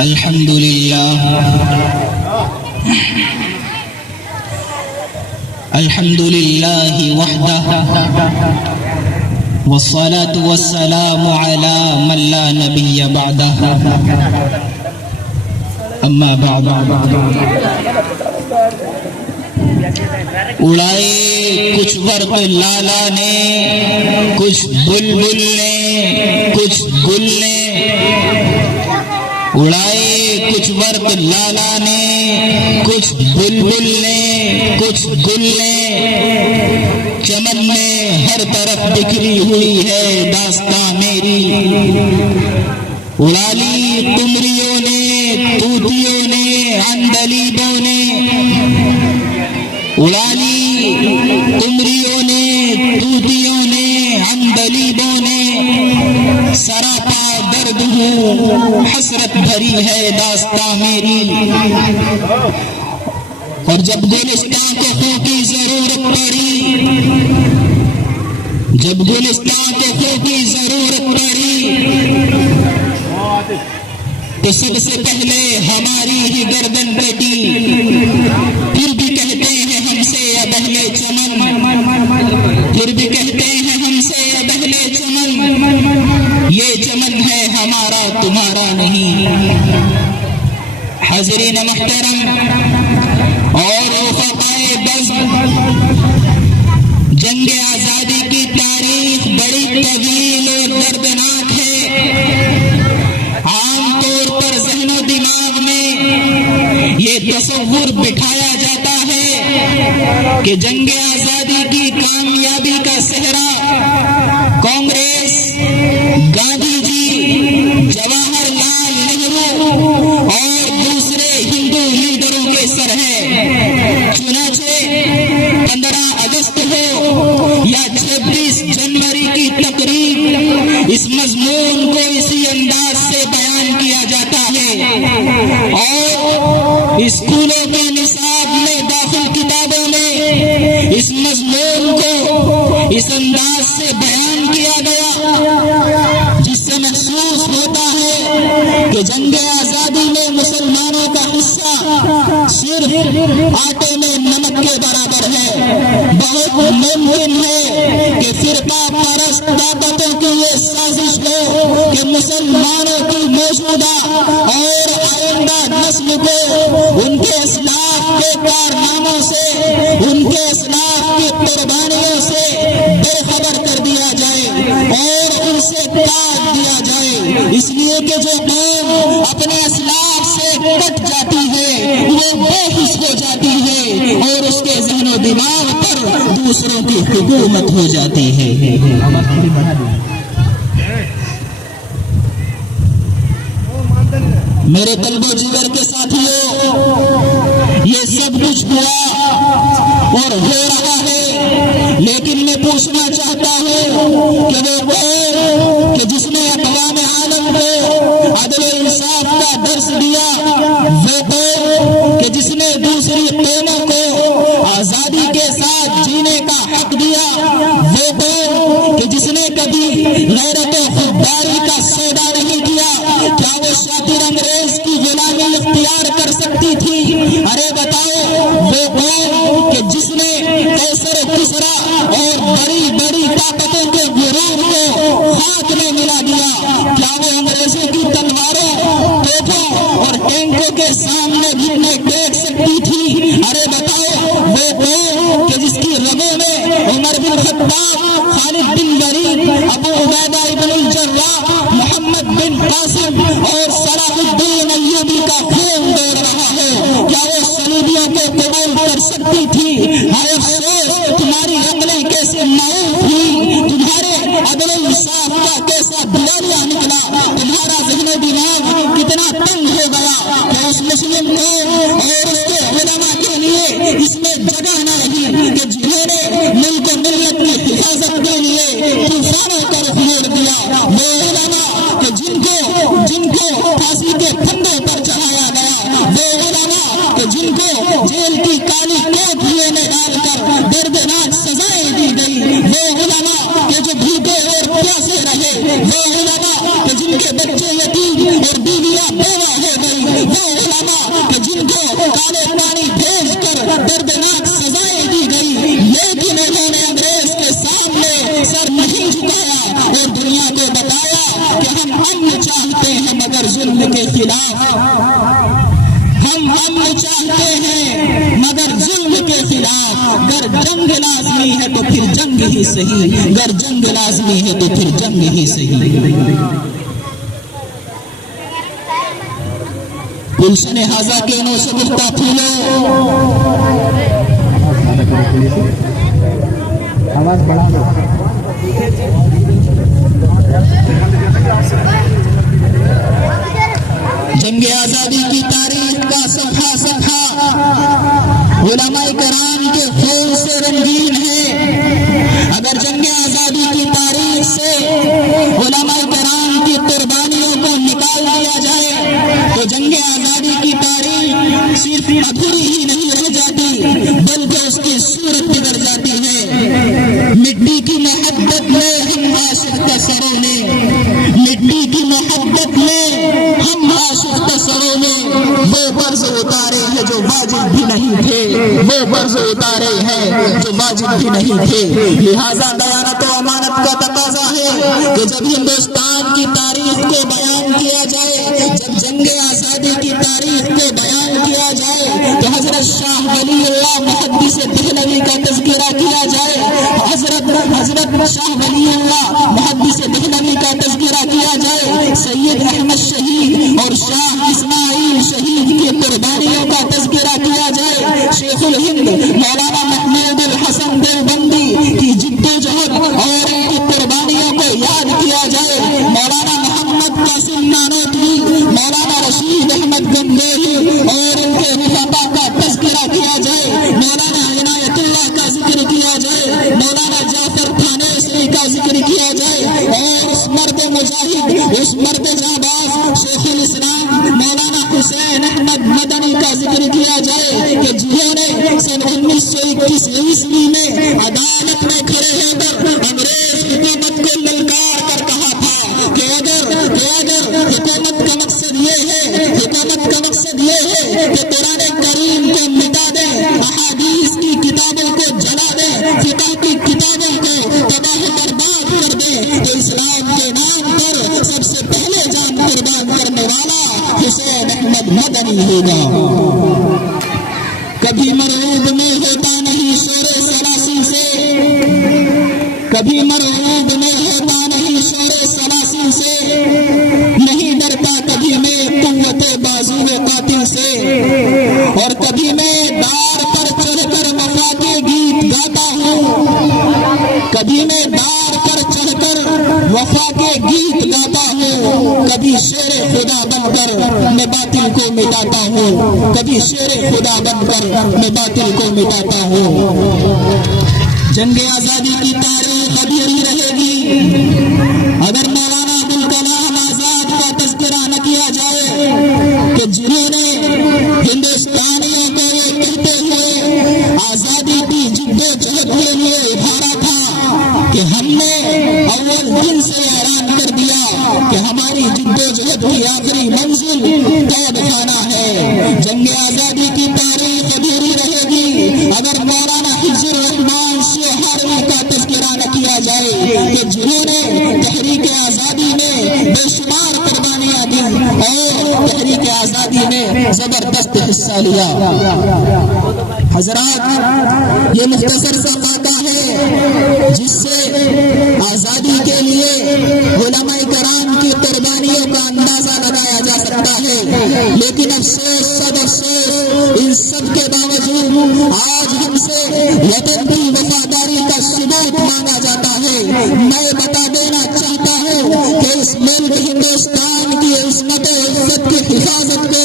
الحمد لله وحده والصلاة والسلام على من لا نبي بعده اما بعد اڑائے کچھ برق لالا نے، کچھ بلبل نے، کچھ گل نے، اڑائے کچھ برق لالا نے، کچھ بلبل نے، کچھ گل نے، چمن میں ہر طرف بکھری ہوئی ہے داستاں میری، اڑا لی تمریوں نے، طوطیوں نے، عندلیبوں نے، اڑا لی تمریوں نے، طوطیوں نے، عندلیبوں نے، سراپا درد ہوں حسرت بھری ہے داستاں میری، اور جب گلستان کو خوں کی ضرورت پڑی، جب گلستان کو خوں کی ضرورت پڑی، تو سب سے پہلے ہماری ہی گردن کٹی، پھر بھی کہتے ہیں ہم سے اب اہل چمن، پھر بھی کہتے ہیں ہم سے اب اہل چمن، یہ چمن ہے ہمارا تمہارا نہیں۔ حاضرین محترم اور رفقائے بزم، جنگ آزادی کی تاریخ بڑی طویل اور دردناک ہے۔ عام طور پر ذہن و دماغ میں یہ تصور بٹھایا جاتا ہے کہ جنگ آزادی کی کامیابی کا صحرا کانگریس، گاندھی جی، جواہر لال نہرو اور دوسرے ہندو لیڈروں کے سر ہے۔ چنانچہ 15 اگست ہو یا 26 جنوری کی تقریب، اس مضمون کو اسی انداز سے بیان کیا جاتا ہے، اور اسکولوں کے نصاب میں داخل کتابوں میں اس مضمون کو اس انداز سے بیان کیا گیا جس سے محسوس ہوتا ہے کہ جنگ آزادی میں مسلمانوں کا حصہ صرف آٹے میں نمک کے برابر ہے۔ بہت ممکن ہے کہ فرقہ پرست طاقتوں کی یہ سازش ہو کہ مسلمانوں کی موجودہ اور آئندہ نسل کو ان کے اسلاف کے کارناموں سے، ان کے اسلاف کی قربانیوں سے بے خبر کر دیا جائے اور ان سے کاٹ دیا جائے، اس لیے کہ جو قوم اپنے اسلاف سے کٹ جاتی ہے وہ بے حس ہو جاتی ہے اور اس کے ذہن و دماغ پر دوسروں کی حکومت ہو جاتی ہے۔ میرے قلب و جگر کے ساتھیوں، یہ سب کچھ ہوا اور ہو رہا ہے، لیکن میں پوچھنا چاہتا ہوں کہ وہ قوم کہ جس نے اقوام عالم کو عدل و انصاف کا درس دیا، وہ قوم کہ جس نے دوسری قوموں کو آزادی کے ساتھ جینے کا حق دیا، وہ قوم کہ جس نے کبھی غیرت و خودداری کا سودا نہیں کیا، کیا وہ شاطر انگریز کی غلامی اختیار کر سکتی تھی؟ ارے بتاؤ، وہ قوم کہ جس نے قیصر و کسریٰ اور بڑی بڑی طاقتوں کے غرور کو خاک میں ملا دیا، کیا وہ انگریزوں کی تلواروں، توپوں اور ٹینکوں کے سامنے گھٹنے ٹیک سکتی تھی؟ ارے بتاؤ، وہ قوم کہ جس کی رگوں میں عمر بن خطاب، خالد بن ولید، ابو عبیدہ ابن الجراح، محمد بن قاسم اور صلاح الدین ایوبی کا خون دوڑ رہا ہے، کیا وہ صلیبیوں کو قبول کر سکتی تھی؟ ہائے افسوس، تمہاری عقلیں کیسے معروف ہوئی، تمہارے عدل و انصاف کا کیسا دیوالہ نکلا، تمہارا ذہن و دماغ کتنا تنگ ہو گیا کہ اس مسلم قوم اور اس کے علماء کے لیے اس میں جگہ نہ رہی کہ جنہوں نے ملک و ملت کی حفاظت کے لیے طوفانوں کا رخ موڑ دیا، وہ علماء کہ جن کو پھانسی کے پھندوں پر چڑھایا گیا، وہ علماء کہ جن کو جیل کی کالی کوٹھیوں میں ڈال کر دردناک سزائیں دی گئی، وہ علماء کہ جو بھوکے اور پیاسے رہے، وہ علماء کہ جن کے بچے یتیم اور بیویاں بیوہ ہو گئے، علامہ کہ جن کو کالے پانی بھیج کر دردناک سزائیں دی گئی، لیکن انہوں نے انگریز کے سامنے سر نہیں جھکایا اور دنیا کو بتایا کہ ہم امن چاہتے ہیں مگر ظلم کے خلاف، ہم امن چاہتے ہیں مگر ظلم کے خلاف، گر جنگ لازمی ہے تو پھر جنگ ہی صحیح، گر جنگ لازمی ہے تو پھر جنگ ہی صحیح۔ گلشن ہزا کے نو شگفتہ پھولو، آواز بڑھا دو۔ جنگ آزادی کی تاریخ کا صفحہ صفحہ علماء کرام کے خون سے رنگین ہے۔ اگر جنگ آزادی کی تاریخ سے علماء کرام کی قربانیوں کو نکال دیا جائے تو جنگ آزادی کی تاریخ صرف ادھوری ہی نہیں رہ جاتی بلکہ اس کی صورت بگڑ جاتی ہے۔ مٹی کی محبت میں ہم عاشق سروں نے، مٹی کی محبت میں ہم عاشق سروں نے وہ فرض اتارے ہیں جو واجب بھی نہیں تھے، وہ فرض اتارے ہیں جو واجب بھی نہیں تھے۔ لہذا دیانت و امانت کا تقاضا ہے کہ جب ہندوستان کی تاریخ کو بیان کیا جائے، جب جنگ آزادی کی تاریخ کو بیان کیا جائے تو حضرت شاہ ولی اللہ محدث دہلوی کا تذکرہ کیا جائے، حضرت شاہ ولی اللہ محدث دہلوی کا تذکرہ کیا جائے، سید احمد شہید اور شاہ اسماعیل شہید کی قربانیوں کا تذکرہ کیا جائے، شیخ الہند مولانا محمود الحسن دیوبندی کی جدوجہد اور ان کی قربانیوں کو یاد کیا جائے، مولانا محمد قاسم نانوتوی، مولانا رشید احمد گنگوہی اور ان کے رفقا کا تذکرہ کیا جائے، مولانا عنایت اللہ کا ذکر کیا جائے، مولانا جعفر تھانیسری کا ذکر کیا جائے، اور اس مرد مجاہد، اس مرد جانباز شیخ الاسلام مولانا حسین احمد مدنی کا ذکر کیا جائے کہ جنہوں نے سن 1921 عیسوی میں عدالت میں کھڑے ہو کر انگریز حکومت کو للکار کر کہا تھا کہ اگر حکومت کا مقصد یہ ہے کہ قرآن کریم کو مٹا دیں، احادیث کی کتابوں کو جلا دیں، فقہ کی کتابوں کو تباہ برباد کر دیں، تو اسلام کے نام پر سب سے پہلے جان قربان کرنے والا حسین احمد مدنی ہوگا۔ کبھی مرعوب میں ہوتا نہیں شور سلاسی سے، کبھی مرعوب میں ہوتا نہیں شور سلاسی سے، نہیں ڈرتا کبھی میں قوت بازو قاتل سے، اور کبھی میں دار پر چڑھ کر وفا کے گیت گاتا ہوں، کبھی میں دار پر چڑھ کر وفا کے گیت گاتا ہوں، کبھی شیر خدا بن کر میں باطل کو مٹاتا ہوں، کبھی شیر خدا بن کر میں باطل کو مٹاتا ہوں۔ جنگ آزادی کی تاریخ ابھی رہے گی اگر مولانا ابوالکلام آزاد کا تذکرہ نہ کیا جائے کہ جنہوں نے ہندوستانیوں کو یہ کہتے ہوئے آزادی کی جدوجہد کے لیے ابھارا تھا کہ ہم نے اول دن سے اعلان کر دیا کہ ہماری جدوجہد کی آخری منزل قید خانہ ہے۔ جنگ آزادی کی تاریخ ادھوری رہے گی اگر مولانا حفظ الرحمان سوہروی کا تذکرہ نہ کیا جائے کہ جنہوں نے تحریک آزادی میں بے شمار قربانیاں دی اور تحریک آزادی میں زبردست حصہ لیا۔ حضرات، یہ مختصر سا خاکہ ہے جس سے آزادی کے لیے علماء کرام کی قربانیوں کا اندازہ لگایا جا سکتا ہے، لیکن افسوس سب افسوس ان سب کے باوجود آج ہم سے وطن کی وفاداری کا ثبوت مانگا جاتا ہے۔ میں بتا دینا چاہتا ہوں کہ اس ملک ہندوستان کی عصمت و عزت کی حفاظت کو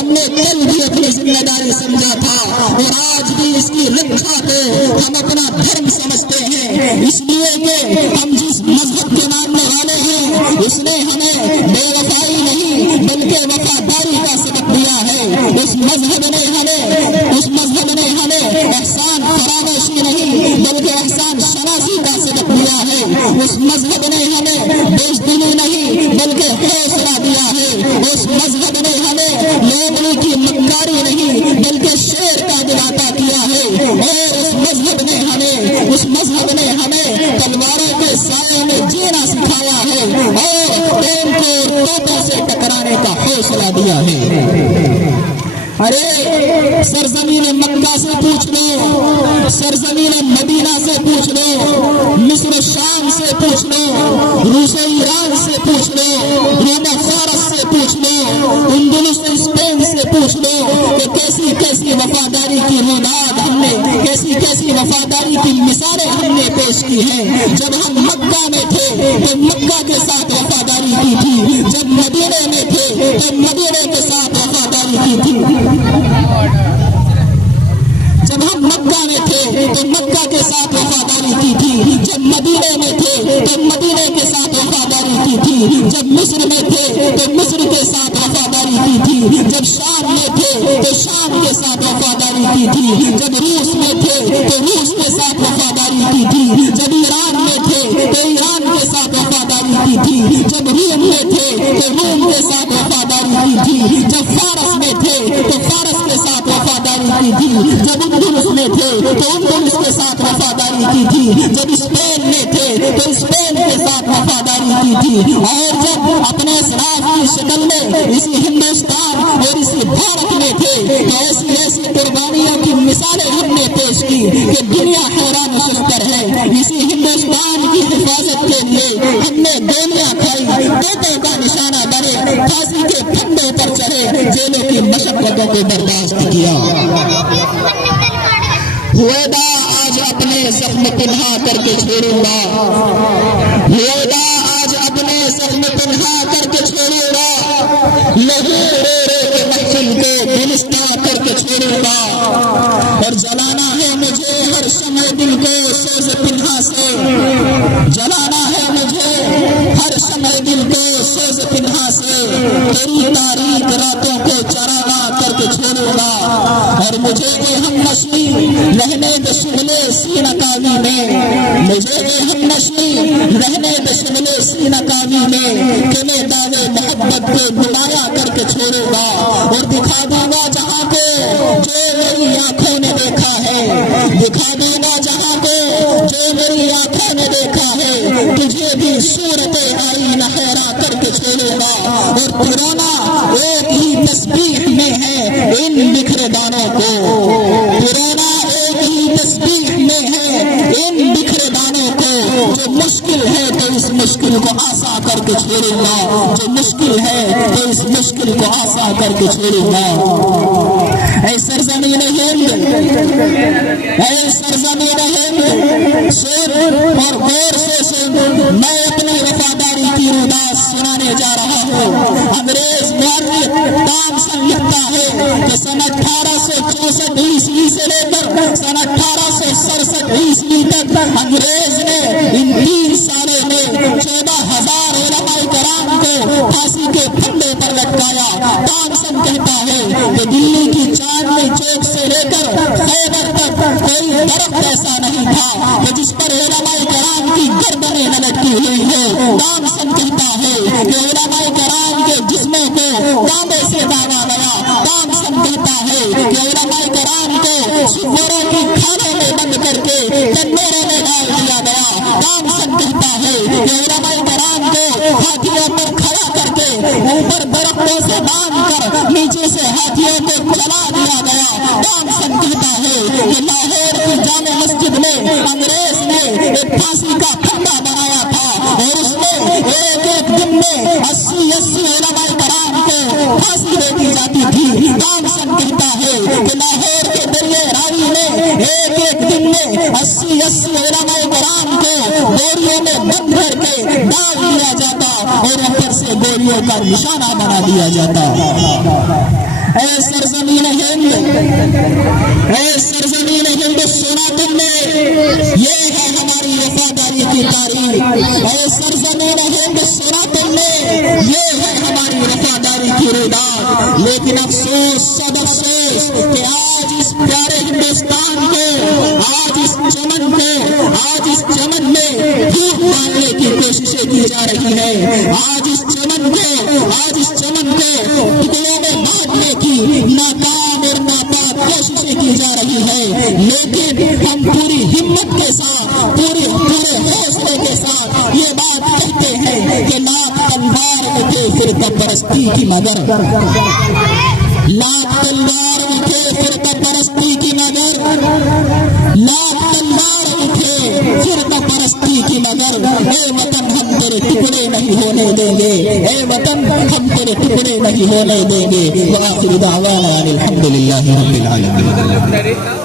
ہم نے کل بھی اپنی ذمہ داری سمجھا تھا اور آج بھی اس کی رکھا کو ہم اپنا دھرم سمجھتے ہیں، اس لیے کہ ہم جس مذہب کے ماننے والے ہیں اس نے ہمیں بے وفائی نہیں بلکہ وفاداری کا سبق دیا ہے، اس مذہب نے ہمیں احسان فراموشی نہیں بلکہ احسان شناسی کا سبق دیا ہے، اس مذہب نے ہمیں بزدلی نہیں بلکہ حوصلہ دیا ہے، اس مذہب نے ہمیں لوگوں کی حوصلہ دیا ہے۔ ارے سرزمین مکہ سے پوچھ لو، سرزمین مدینہ سے پوچھ لو، مصر شام سے پوچھ لو، روس ایران سے پوچھ لو، روم فارس سے پوچھ لو، اندلس اسپین سے پوچھ لو کہ کیسی کیسی وفاداری کی روناد ہم نے، کیسی کیسی وفاداری کی مثالیں ہم نے پیش کی ہیں۔ جب ہم مکہ میں تھے تو مکہ کے ساتھ وفاداری کی تھی، جب مدینے میں تھے تو مدینے کے ساتھ وفاداری کی تھی، جب ہم مکہ میں تھے تو مکہ کے ساتھ وفاداری کی تھی، جب مدینے میں تھے تو مدینے کے ساتھ وفاداری کی تھی، جب مصر میں تھے تو مصر کے ساتھ وفاداری کی تھی، جب شام میں تھے تو شام کے ساتھ وفاداری کی تھی، جب روس میں تھے تو روس کے ساتھ وفاداری کی تھی، جب ایران میں تھے تو ایران کے ساتھ وفاداری کی تھی، جب روم میں تھے تو روم کے ساتھ وفاداری کی تھی، جب فارس میں تھے تو فارس کے ساتھ وفاداری کی تھی، جب اندلس میں تھے تو اندلس کے ساتھ وفاداری کی تھی، جب اسپین میں تھے تو اسپین کے ساتھ وفاداری کی تھی، اور جب اپنے اسلاف کی شکل میں اسی ہندوستان اور اسی بھارت میں تھے تو ایسی ایسی قربانیوں کی مثالیں ہم نے پیش کی کہ دنیا حیران و شکر ہے۔ اسی ہندوستان کی حفاظت کے لیے ہم نے گولیاں کھائی، توپوں کا نشانہ بنے، پھانسی کے پھندوں پر چڑھے، جیلوں کی مشقتوں کو برداشت کیا۔ ہودا آج اپنے زخم پنہا کر کے چھوڑوں گا، ہودا آج اپنے زخم پنہا کر کے چھوڑوں گا، لہو رو رو کے محفل کو گلستہ کر کے چھوڑوں گا، اور جلانا ہے مجھے ہر شمع دل کو سوز پنہا سے، جلانا ہے مجھے ہر شمع دل کو سوز پنہا سے، تیری تاریک راتوں کو چراغاں کر کے چھوڑوں گا، اور مجھے بھی ہم نشی رہنے دے شغلے سینہ کاوی میں، مجھے بھی ہم نشی رہنے دے شغلے سینہ کاوی میں، کہ میں دعوے محبت کو نمایاں کر کے چھوڑوں گا، اور دکھا دوں گا جہاں کو جو میری آنکھوں نے دیکھا ہے، دکھا دوں گا جہاں کو جو میری آنکھوں نے دیکھا ہے، تجھے بھی صورت آئینہ حیرا کر کے چھوڑوں گا، اور پرانا ایک ہی تسبیح میں ہے ان بکھرے دانوں کو، پرانا ایک ہی تسبیح میں ہے ان بکھرے دانوں کو، جو مشکل ہے تو اس مشکل کو آسان کر کے چھوڑوں گا، جو مشکل ہے تو اس مشکل کو آسان کر کے چھوڑوں گا۔ اے سرزمین ہند، اے سرزمین ہند، سن اور غور سے سن، میں اپنی وفاداری کی روداد سنانے جا رہا ہوں۔ انگریز مورخ تامسن لکھتا ہے کہ سن 1864 عیسوی سے لے کر سن 1867 عیسوی تک انگریز نے ان 3 سالوں میں 14,000 علماء کرام کو پھانسی کے پھندے پر لٹکایا۔ تامسن کہتا ہے کہ دلی کی چاندنی چوک سے لے کر خیبر تک کوئی درخت ایسا نہیں تھا کہ جس پر علماء کرام کی گردنیں نہ لٹکی ہوئی ہو۔ تامسن کہتا ہے کہ علماء کرام کے جسموں کو تانبے سے داغا گیا۔ تامسن کہتا ہے کہ علماء کرام کو سوروں کی کھالوں میں بند کر کے تندوروں میں ڈال دیا گیا۔ تامسن کہتا ہے کہ علماء کرام کو ہاتھیوں پر کھڑا کر کے اوپر درختوں سے باندھ کر نیچے سے ہاتھیوں کو چلا دیا گیا۔ تامسن کہتا ہے کہ لاہور کی جامع مسجد میں انگریز نے ایک پھانسی کا پھندا بنایا تھا، اور اس میں ایک دن میں 80 علماء کرام کو پھانسی دے دی جاتی تھی۔ تامسن کہتا ہے کہ لاہور کے دریائے راوی میں ایک دن میں 80 علماء کرام کو گولیوں میں بند کر کے ڈال دیا جاتا، اور اوپر سے گولیوں کا نشانہ بنا دیا جاتا۔ اے سرزمین ہند، اے سرزمین ہند، سنا تم نے، یہ ہے ہماری وفاداری کی تاریخ۔ اے سرزمین ہند، سنا تم نے، یہ ہے ہماری وفاداری کی روداد۔ لیکن افسوس، سب افسوس کہ آج اس پیارے ہندوستان کو، آج اس چمن کو، آج اس چمن میں پھوٹ ڈالنے کی کوششیں کی جا رہی ہے۔ آج اس چمن کو، آج اس چمن کو ٹکڑوں میں بانٹنے کی ناکام اور ناپاک کوششیں کی جا رہی ہے۔ لیکن ہم پوری ہمت کے ساتھ، پورے حوصلے کے ساتھ یہ بات کہتے ہیں کہ لاکھ تلوار اٹھے پھر فرقہ پرستی کی نظر، لاکھ تلوار اٹھے فرقہ پرستی کی نظر، لاکھ تلوار اٹھے فرقہ پرستی کی نظر، اے وطن ہم تیرے ٹکڑے نہیں ہونے دیں گے، اے وطن ہم تیرے ٹکڑے نہیں ہونے دیں گے۔ وآخر دعوانا الحمدللہ رب العالمین۔